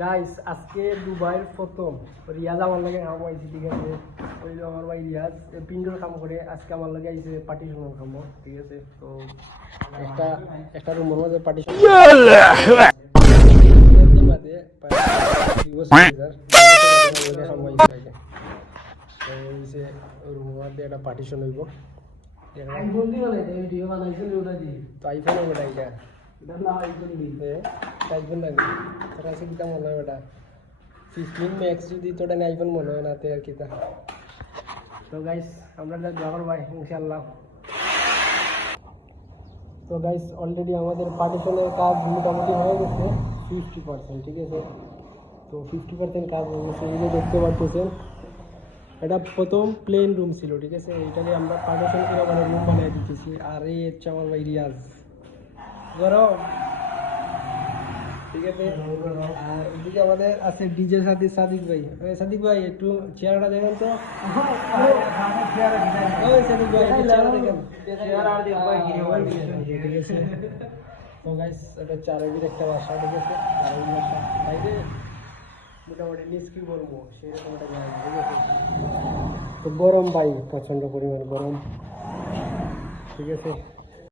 Guys আজকে দুবাইয়ের প্রথম রিয়াজ আমার লাগে খামো আইছি, ঠিক আছে। ওই যে আমার ভাই রিয়াজ পিন্ডোর কাম করে, আজকে আমার লাগে আইছে পার্টিশনের খামো, ঠিক আছে। তো একটা রুমের মধ্যে পার্টিশন মাঝে রুমের মধ্যে একটা পার্টিশন হইব। আইফোন দিয়ে বানাইছে, ভিডিও বানাইছে ওটা দিয়ে। তো আইফোন হবে না, এটা আইফোন দিতে আইফোন লাগে তোর কাছে কিতা মনে হয় বেটা 15 ম্যাক্স যদি তোটা আইফোন মনে হয় না তে আর কিতা। তো গাইস আমরা দোয়া করব ভাই ইনশাআল্লাহ। তো গাইস অলরেডি আমাদের পার্টিশনের কাজ মোটামুটি হয়ে গেছে 50%, ঠিক আছে। তো 50% কাজ হয়ে গেছে, এই যে দেখতে পাচ্ছেন এটা প্রথম প্লেন রুম ছিল, ঠিক আছে। এটাকে আমরা পার্টিশন করে মানে রুম বানিয়ে দিতেছি। আর এই হচ্ছে আমার ভাই রিয়াজ গরম, ঠিক আছে। আর এদিকে আমাদের আছে ডিজে সাদিক ভাই। সাদিক ভাই একটু চেহারাটা দেখেন তো। সাদিক ভাই চেহারা দেখেন, ঠিক আছে। তো গাইস এটা চারবির একটা বাসা, ঠিক আছে। চারবির বাসা বাইরে মোটামুটি নিচ কি বলবো সেরকম একটা জায়গা, ঠিক আছে। তো গরম ভাই, প্রচন্ড পরিমাণ গরম, ঠিক আছে।